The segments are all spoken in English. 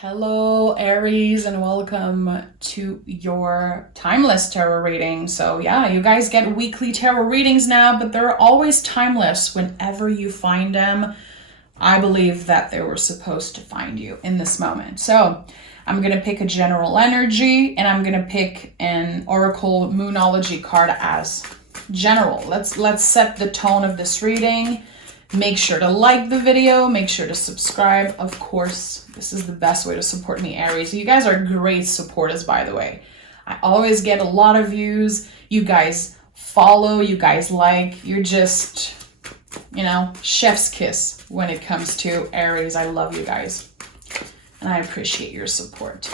Hello, Aries, and welcome to your timeless tarot reading. So yeah, you guys get weekly tarot readings now, but they're always timeless whenever you find them. I believe that they were supposed to find you in this moment. So I'm going to pick a general energy, and I'm going to pick an Oracle Moonology card as general. Let's set the tone of this reading. Make sure to like the video, make sure to subscribe. Of course, this is the best way to support me, Aries. You guys are great supporters, by the way. I always get a lot of views. You guys follow, you guys like. You're just, chef's kiss when it comes to Aries. I love you guys. And I appreciate your support.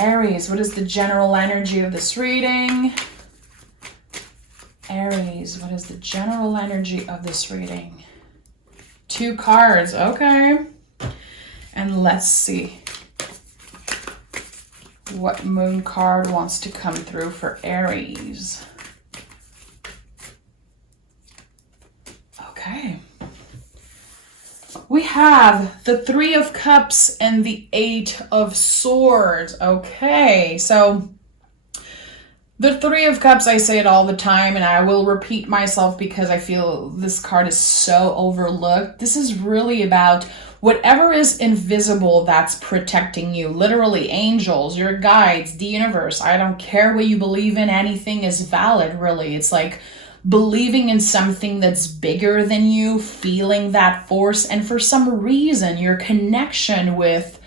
Aries, what is the general energy of this reading? Aries, what is the general energy of this reading? 2 cards, okay. And let's see what moon card wants to come through for Aries. Okay. We have the 3 of Cups and the 8 of Swords. Okay, so the 3 of Cups, I say it all the time, and I will repeat myself because I feel this card is so overlooked. This is really about whatever is invisible that's protecting you. Literally, angels, your guides, the universe. I don't care what you believe in. Anything is valid, really. It's like believing in something that's bigger than you, feeling that force, and for some reason, your connection with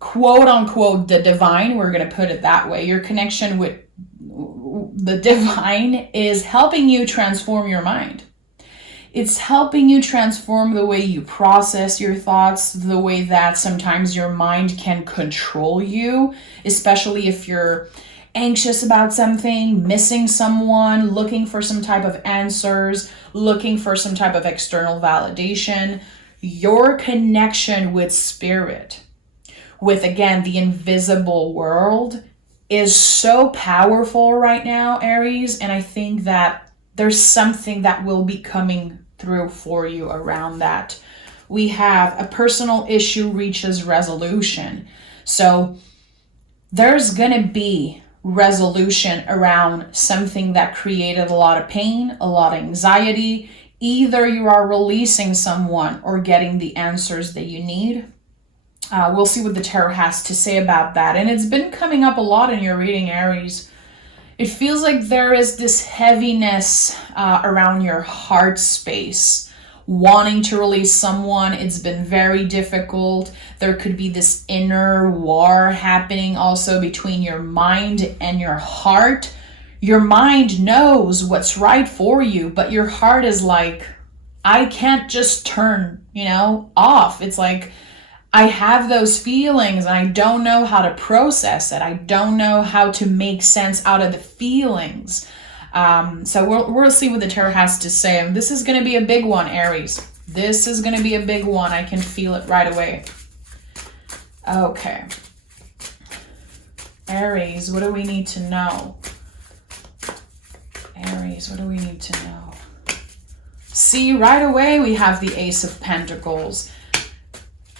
quote unquote the divine, we're going to put it that way, your connection with the divine is helping you transform your mind. It's helping you transform the way you process your thoughts, the way that sometimes your mind can control you, especially if you're anxious about something, missing someone, looking for some type of answers, looking for some type of external validation. Your connection with spirit, with, again, the invisible world, is so powerful right now, Aries, and I think that there's something that will be coming through for you around that. We have a personal issue reaches resolution. So there's going to be resolution around something that created a lot of pain, a lot of anxiety. Either you are releasing someone or getting the answers that you need. We'll see what the tarot has to say about that. And it's been coming up a lot in your reading, Aries. It feels like there is this heaviness around your heart space, wanting to release someone. It's been very difficult. There could be this inner war happening also between your mind and your heart. Your mind knows what's right for you, but your heart is like, I can't just turn, off. It's like, I have those feelings and I don't know how to process it. I don't know how to make sense out of the feelings. So we'll see what the tarot has to say. And this is going to be a big one, Aries. This is going to be a big one. I can feel it right away. Okay. Aries, what do we need to know? Aries, what do we need to know? See, right away we have the Ace of Pentacles.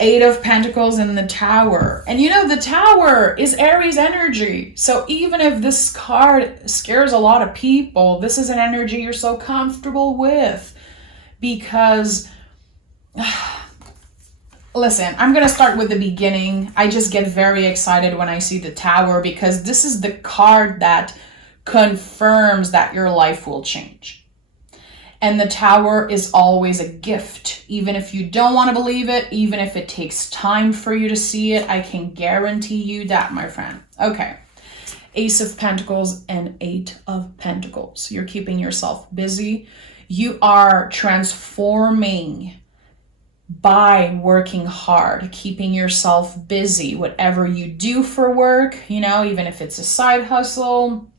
8 of Pentacles in the Tower. And the Tower is Aries energy. So even if this card scares a lot of people, this is an energy you're so comfortable with. Because, listen, I'm going to start with the beginning. I just get very excited when I see the Tower because this is the card that confirms that your life will change. And the Tower is always a gift. Even if you don't want to believe it, even if it takes time for you to see it, I can guarantee you that, my friend. Okay. Ace of Pentacles and 8 of Pentacles. You're keeping yourself busy. You are transforming by working hard, keeping yourself busy. Whatever you do for work, even if it's a side hustle,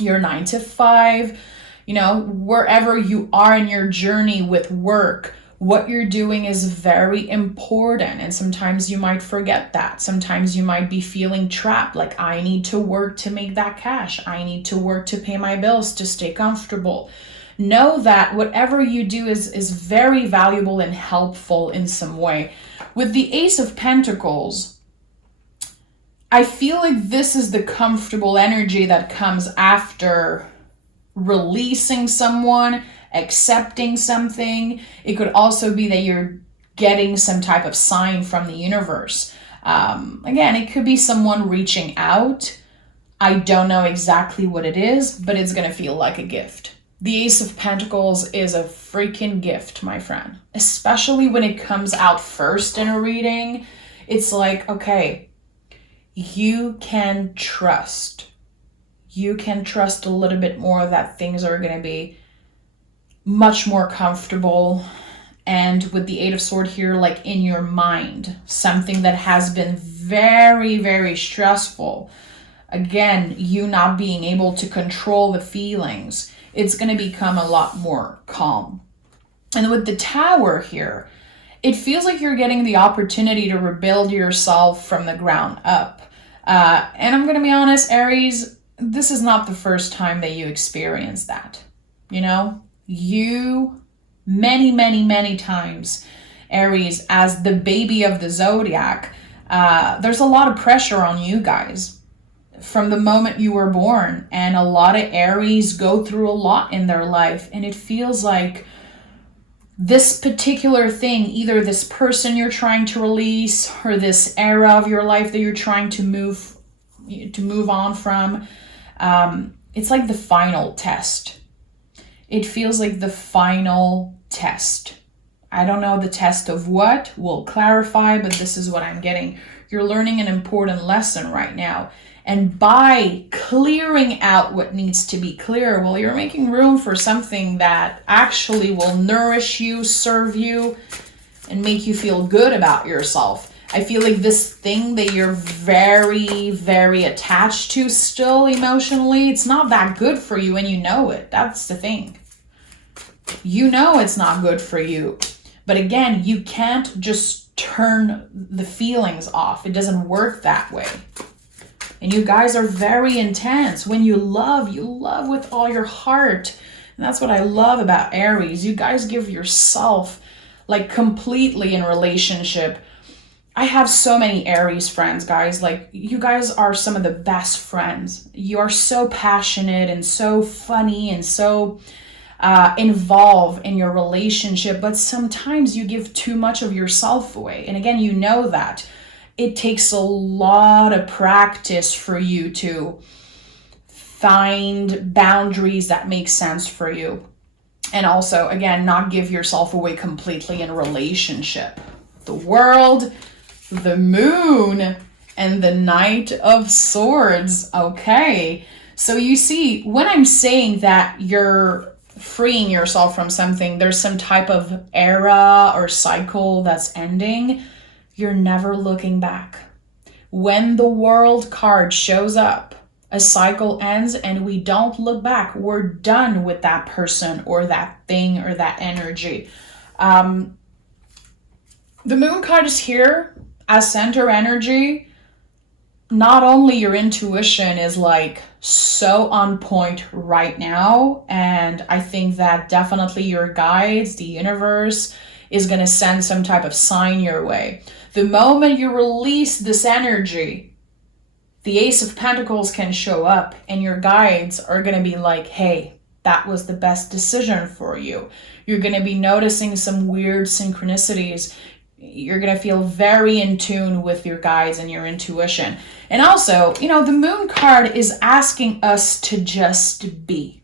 your 9 to 5, wherever you are in your journey with work, what you're doing is very important. And sometimes you might forget that. Sometimes you might be feeling trapped. Like, I need to work to make that cash. I need to work to pay my bills, to stay comfortable. Know that whatever you do is very valuable and helpful in some way. With the Ace of Pentacles, I feel like this is the comfortable energy that comes after releasing someone, accepting something. It could also be that you're getting some type of sign from the universe. Again, it could be someone reaching out. I don't know exactly what it is, but it's going to feel like a gift. The Ace of Pentacles is a freaking gift, my friend. Especially when it comes out first in a reading. It's like, okay, you can trust. You can trust a little bit more that things are going to be much more comfortable. And with the Eight of Swords here, like in your mind, something that has been very, very stressful. Again, you not being able to control the feelings, it's going to become a lot more calm. And with the Tower here, it feels like you're getting the opportunity to rebuild yourself from the ground up. And I'm going to be honest, Aries, this is not the first time that you experience that. You know, you many, many, many times, Aries, as the baby of the zodiac, there's a lot of pressure on you guys from the moment you were born. And a lot of Aries go through a lot in their life. And it feels like this particular thing, either this person you're trying to release or this era of your life that you're trying to move on from, it's like the final test. It feels like the final test. I don't know the test of what, we'll clarify, but this is what I'm getting. You're learning an important lesson right now. And by clearing out what needs to be clear, well, you're making room for something that actually will nourish you, serve you, and make you feel good about yourself. I feel like this thing that you're very, very attached to still emotionally, it's not that good for you and you know it. That's the thing. You know it's not good for you. But again, you can't just turn the feelings off. It doesn't work that way. And you guys are very intense. When you love with all your heart. And that's what I love about Aries. You guys give yourself like completely in relationship. I have so many Aries friends, guys. Like, you guys are some of the best friends. You are so passionate and so funny and so involved in your relationship. But sometimes you give too much of yourself away. And again, you know that. It takes a lot of practice for you to find boundaries that make sense for you. And also, again, not give yourself away completely in a relationship. The World, the Moon, and the Knight of Swords. Okay. So you see, when I'm saying that you're freeing yourself from something, there's some type of era or cycle that's ending, you're never looking back. When the World card shows up, a cycle ends and we don't look back. We're done with that person or that thing or that energy. The Moon card is here as center energy. Not only your intuition is like so on point right now, and I think that definitely your guides, the universe, is going to send some type of sign your way. The moment you release this energy, the Ace of Pentacles can show up and your guides are going to be like, hey, that was the best decision for you. You're going to be noticing some weird synchronicities. You're going to feel very in tune with your guides and your intuition. And also, you know, the Moon card is asking us to just be.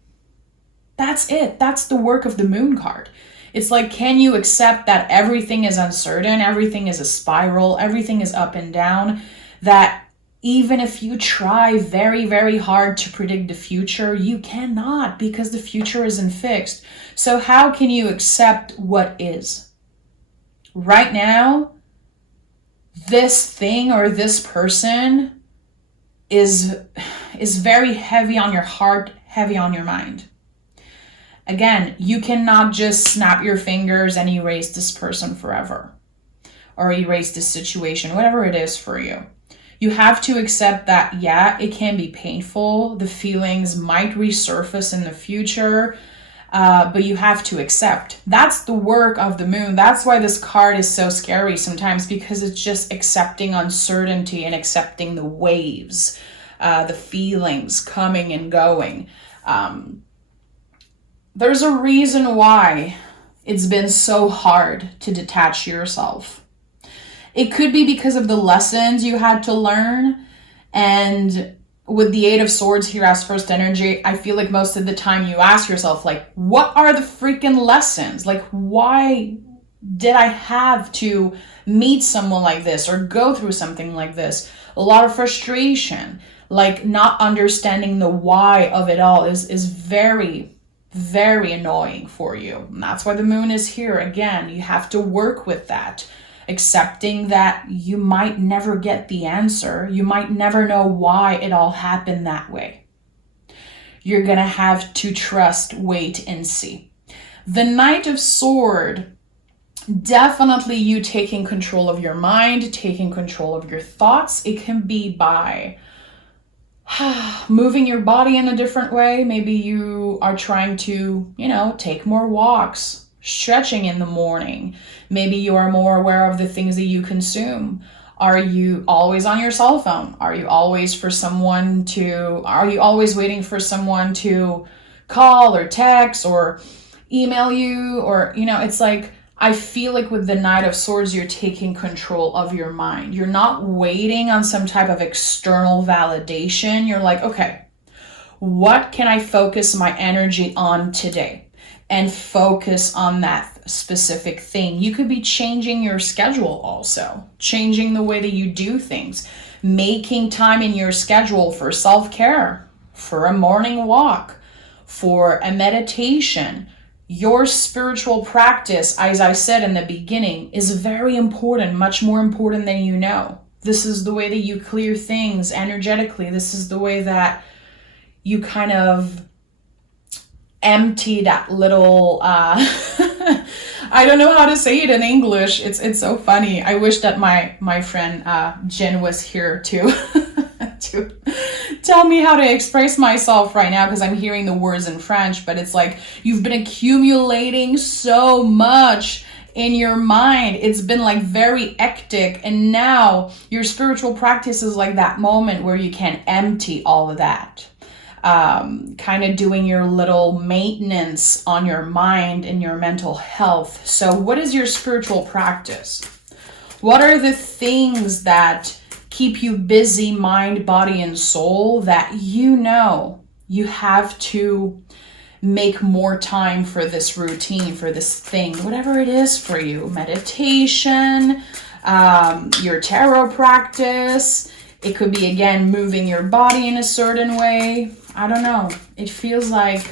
That's it. That's the work of the Moon card. It's like, can you accept that everything is uncertain, everything is a spiral, everything is up and down, that even if you try very, very hard to predict the future, you cannot, because the future isn't fixed. So how can you accept what is? Right now, this thing or this person is very heavy on your heart, heavy on your mind. Again, you cannot just snap your fingers and erase this person forever, or erase this situation, whatever it is for you. You have to accept that, yeah, it can be painful. The feelings might resurface in the future. but you have to accept. That's the work of the moon. That's why this card is so scary sometimes, because it's just accepting uncertainty and accepting the waves, the feelings coming and going. There's a reason why it's been so hard to detach yourself. It could be because of the lessons you had to learn. And with the Eight of Swords here as first energy, I feel like most of the time you ask yourself, like, what are the freaking lessons? Like, why did I have to meet someone like this or go through something like this? A lot of frustration, like not understanding the why of it all is very, very annoying for you. And that's why the moon is here. Again, you have to work with that. Accepting that you might never get the answer. You might never know why it all happened that way. You're going to have to trust, wait, and see. The Knight of Swords, definitely you taking control of your mind, taking control of your thoughts. It can be by moving your body in a different way. Maybe you are trying to, take more walks, stretching in the morning. Maybe you are more aware of the things that you consume. Are you always on your cell phone? Are you always waiting for someone to call or text or email you? Or, it's like, I feel like with the Knight of Swords, you're taking control of your mind. You're not waiting on some type of external validation. You're like, okay, what can I focus my energy on today? And focus on that specific thing. You could be changing your schedule also, changing the way that you do things, making time in your schedule for self-care, for a morning walk, for a meditation. Your spiritual practice, as I said in the beginning, is very important, much more important than you know. This is the way that you clear things energetically. This is the way that you kind of empty that little, I don't know how to say it in English. It's so funny. I wish that my friend Jen was here to tell me how to express myself right now, because I'm hearing the words in French, but it's like you've been accumulating so much in your mind. It's been like very hectic, and now your spiritual practice is like that moment where you can empty all of that. Kind of doing your little maintenance on your mind and your mental health. So what is your spiritual practice? What are the things that keep you busy, mind, body, and soul, that you have to make more time for this routine, for this thing, whatever it is for you? Meditation, your tarot practice. It could be, again, moving your body in a certain way. I don't know. It feels like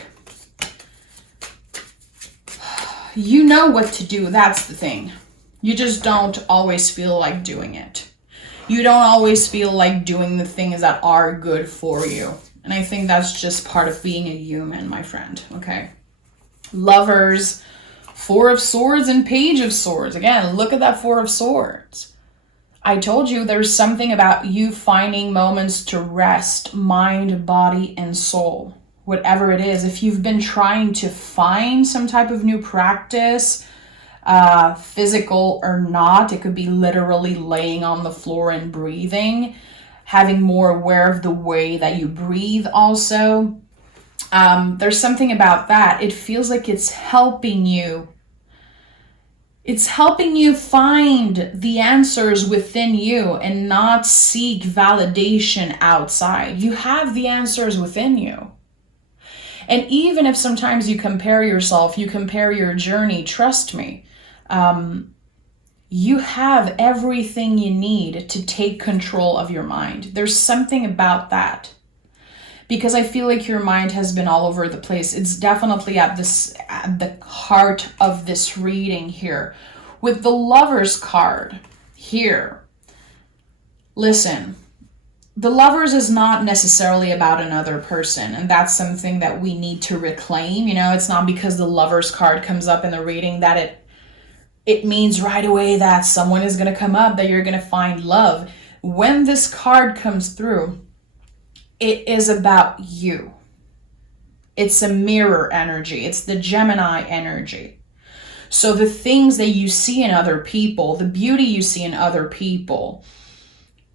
you know what to do. That's the thing. You just don't always feel like doing it. You don't always feel like doing the things that are good for you. And I think that's just part of being a human, my friend. Okay. Lovers, Four of Swords and Page of Swords. Again, look at that Four of Swords. I told you there's something about you finding moments to rest, mind, body, and soul. Whatever it is, if you've been trying to find some type of new practice, physical or not, it could be literally laying on the floor and breathing, having more aware of the way that you breathe also. There's something about that. It feels like it's helping you. It's helping you find the answers within you and not seek validation outside. You have the answers within you. And even if sometimes you compare yourself, you compare your journey, trust me, you have everything you need to take control of your mind. There's something about that. Because I feel like your mind has been all over the place. It's definitely at the heart of this reading here. With the Lovers card here, listen, the Lovers is not necessarily about another person, and that's something that we need to reclaim. It's not because the Lovers card comes up in the reading that it means right away that someone is going to come up, that you're going to find love. When this card comes through, it is about you. It's a mirror energy. It's the Gemini energy. So the things that you see in other people, the beauty you see in other people,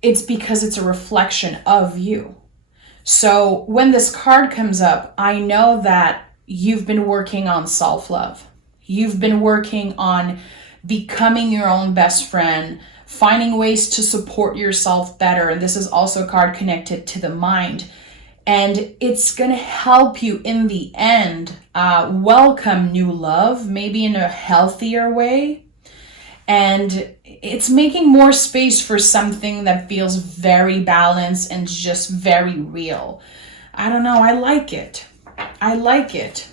it's because it's a reflection of you. So when this card comes up, I know that you've been working on self-love. You've been working on becoming your own best friend, finding ways to support yourself better. And this is also a card connected to the mind. And it's going to help you in the end welcome new love, maybe in a healthier way. And it's making more space for something that feels very balanced and just very real. I don't know. I like it. I like it.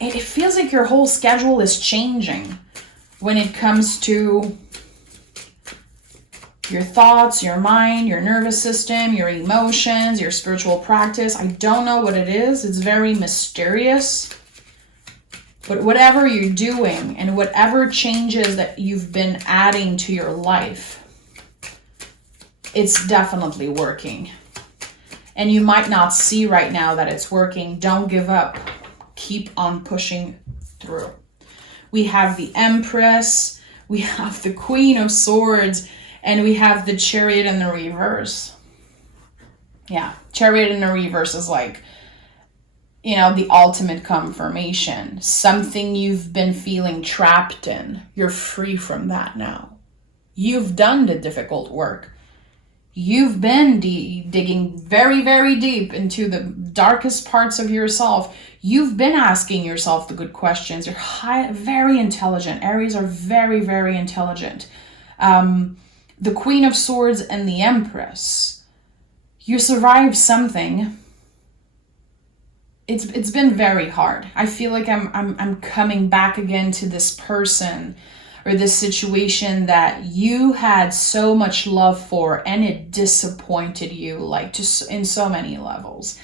And it feels like your whole schedule is changing when it comes to your thoughts, your mind, your nervous system, your emotions, your spiritual practice. I don't know what it is. It's very mysterious. But whatever you're doing and whatever changes that you've been adding to your life, it's definitely working. And you might not see right now that it's working. Don't give up. Keep on pushing through. We have the Empress, we have the Queen of Swords, and we have the Chariot in the reverse. Yeah, Chariot in the reverse is like, the ultimate confirmation. Something you've been feeling trapped in. You're free from that now. You've done the difficult work. You've been digging very, very deep into the darkest parts of yourself. You've been asking yourself the good questions. You're very intelligent. Aries are very, very intelligent. The Queen of Swords and the Empress. You survived something. It's been very hard. I feel like I'm coming back again to this person or this situation that you had so much love for and it disappointed you, like just in so many levels.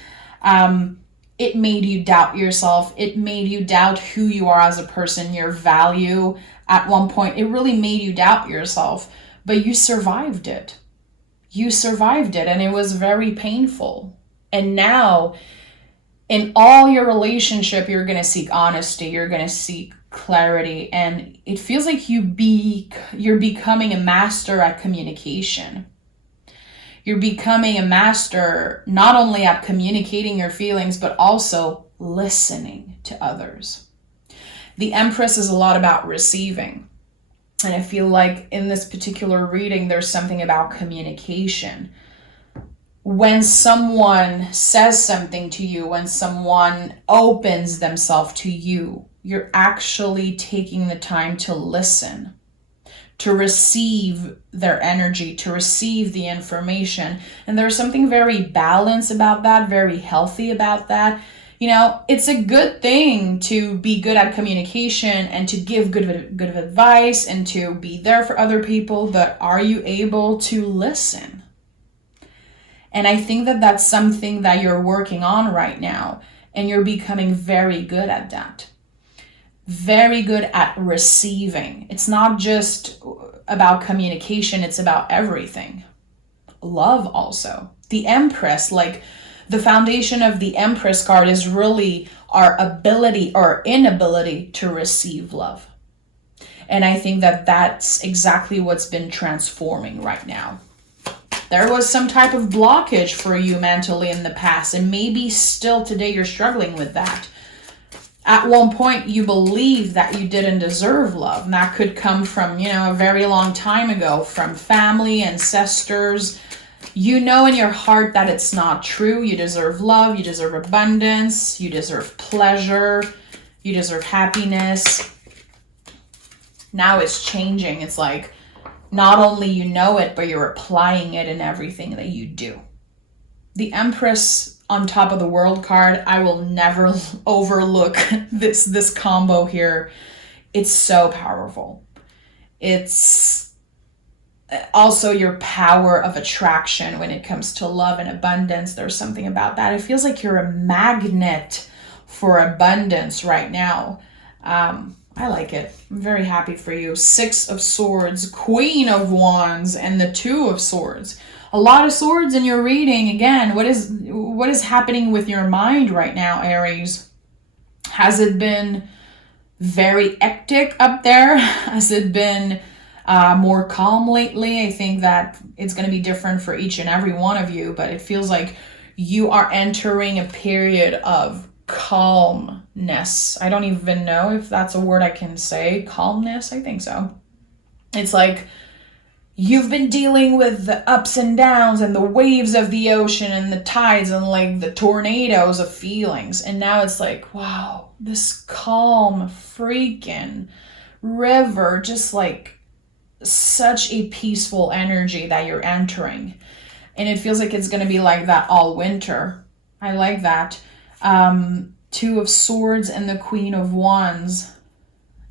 It made you doubt yourself. It made you doubt who you are as a person, your value. At one point, it really made you doubt yourself, but you survived it. You survived it, and it was very painful. And now, in all your relationship, you're going to seek honesty. You're going to seek clarity, and it feels like you're becoming a master at communication. You're becoming a master not only at communicating your feelings, but also listening to others. The Empress is a lot about receiving. And I feel like in this particular reading, there's something about communication. When someone says something to you, when someone opens themselves to you, you're actually taking the time to listen, to receive their energy, to receive the information. And there's something very balanced about that, very healthy about that. It's a good thing to be good at communication and to give good advice and to be there for other people, but are you able to listen? And I think that that's something that you're working on right now, and you're becoming very good at that. Very good at receiving. It's not just about communication, it's about everything. Love also. The Empress, like the foundation of the Empress card is really our ability or inability to receive love. And I think that that's exactly what's been transforming right now. There was some type of blockage for you mentally in the past, and maybe still today you're struggling with that. At one point, you believed that you didn't deserve love. And that could come from, a very long time ago, from family, ancestors. You know in your heart that it's not true. You deserve love. You deserve abundance. You deserve pleasure. You deserve happiness. Now it's changing. It's like not only you know it, but you're applying it in everything that you do. The Empress on top of the World card, I will never overlook this combo here. It's so powerful. It's also your power of attraction when it comes to love and abundance. There's something about that. It feels like you're a magnet for abundance right now. I like it. I'm very happy for you. 6 of Swords, Queen of Wands, and the 2 of Swords. A lot of swords in your reading. Again, what is happening with your mind right now, Aries? Has it been very hectic up there? Has it been more calm lately? I think that it's going to be different for each and every one of you, but it feels like you are entering a period of calmness. I don't even know if that's a word I can say. Calmness, I think so. It's like you've been dealing with the ups and downs and the waves of the ocean and the tides and like the tornadoes of feelings. And now it's like, wow, this calm freaking river, just like such a peaceful energy that you're entering. And it feels like it's going to be like that all winter. I like that. Two of Swords and the Queen of Wands.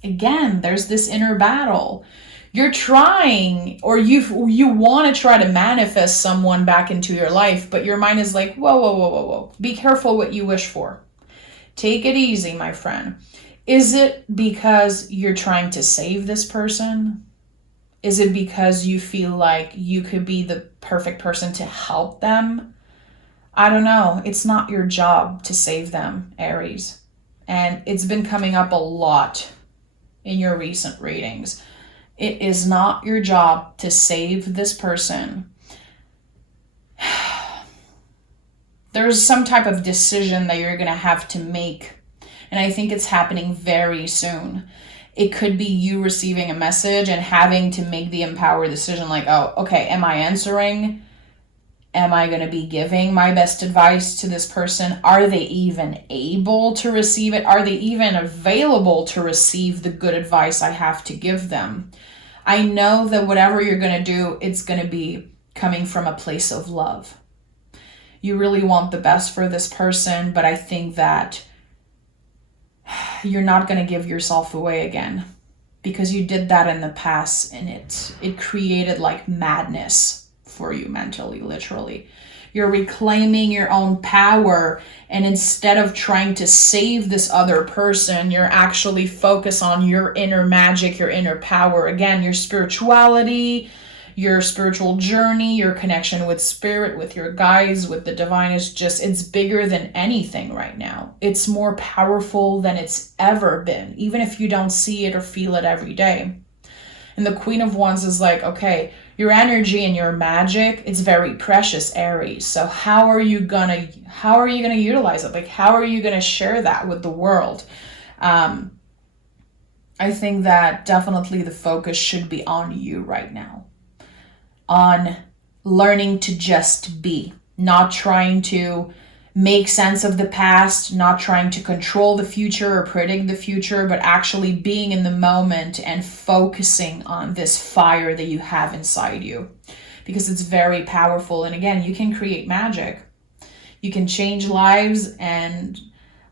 Again, there's this inner battle. You're trying, or you want to try to manifest someone back into your life, but your mind is like, whoa, whoa, whoa, whoa, whoa. Be careful what you wish for. Take it easy, my friend. Is it because you're trying to save this person? Is it because you feel like you could be the perfect person to help them? I don't know. It's not your job to save them, Aries. And it's been coming up a lot in your recent readings. It is not your job to save this person. There's some type of decision that you're going to have to make. And I think it's happening very soon. It could be you receiving a message and having to make the empowered decision like, oh, okay, am I answering? Am I going to be giving my best advice to this person? Are they even able to receive it? Are they even available to receive the good advice I have to give them? I know that whatever you're going to do, it's going to be coming from a place of love. You really want the best for this person, but I think that you're not going to give yourself away again because you did that in the past and it created like madness for you mentally, literally. You're reclaiming your own power, and instead of trying to save this other person, you're actually focused on your inner magic, your inner power. Again, your spirituality, your spiritual journey, your connection with spirit, with your guides, with the divine is just, it's bigger than anything right now. It's more powerful than it's ever been, even if you don't see it or feel it every day. And the Queen of Wands is like, okay, your energy and your magic, it's very precious, Aries. So how are you gonna utilize it? Like, how are you gonna share that with the world? I think that definitely the focus should be on you right now. On learning to just be, not trying to make sense of the past, not trying to control the future or predict the future, but actually being in the moment and focusing on this fire that you have inside you, because it's very powerful. And again, you can create magic. You can change lives, and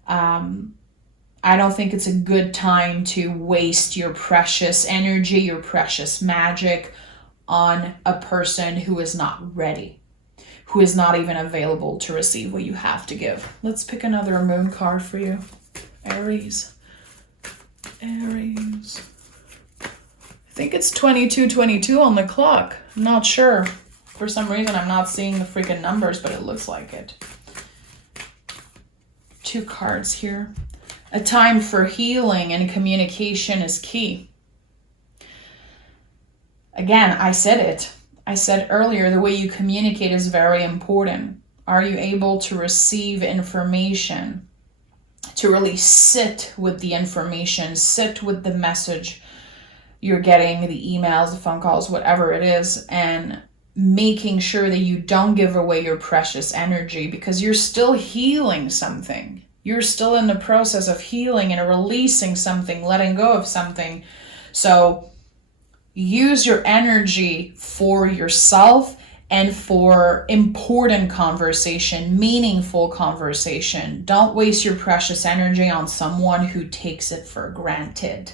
I don't think it's a good time to waste your precious energy, your precious magic on a person who is not ready, who is not even available to receive what you have to give. Let's pick another moon card for you. Aries. Aries. I think it's 22:22 on the clock. I'm not sure. For some reason, I'm not seeing the freaking numbers, but it looks like it. Two cards here. A time for healing and communication is key. Again, I said it. I said earlier, the way you communicate is very important. Are you able to receive information, to really sit with the information, sit with the message you're getting, the emails, the phone calls, whatever it is, and making sure that you don't give away your precious energy, because you're still healing something. You're still in the process of healing and releasing something, letting go of something. So use your energy for yourself and for important conversation, meaningful conversation. Don't waste your precious energy on someone who takes it for granted.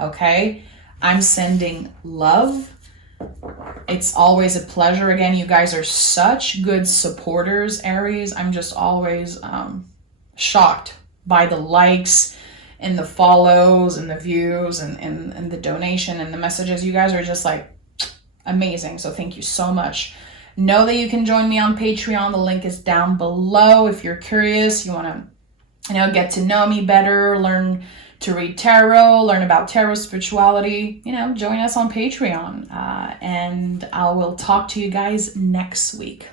Okay? I'm sending love. It's always a pleasure. Again, you guys are such good supporters, Aries. I'm just always shocked by the likes and the follows and the views and the donation and the messages. You guys are just like amazing. So thank you so much. know that you can join me on Patreon. The link is down below. If you're curious, you want to, get to know me better, learn to read tarot, learn about tarot spirituality, join us on Patreon. And I will talk to you guys next week.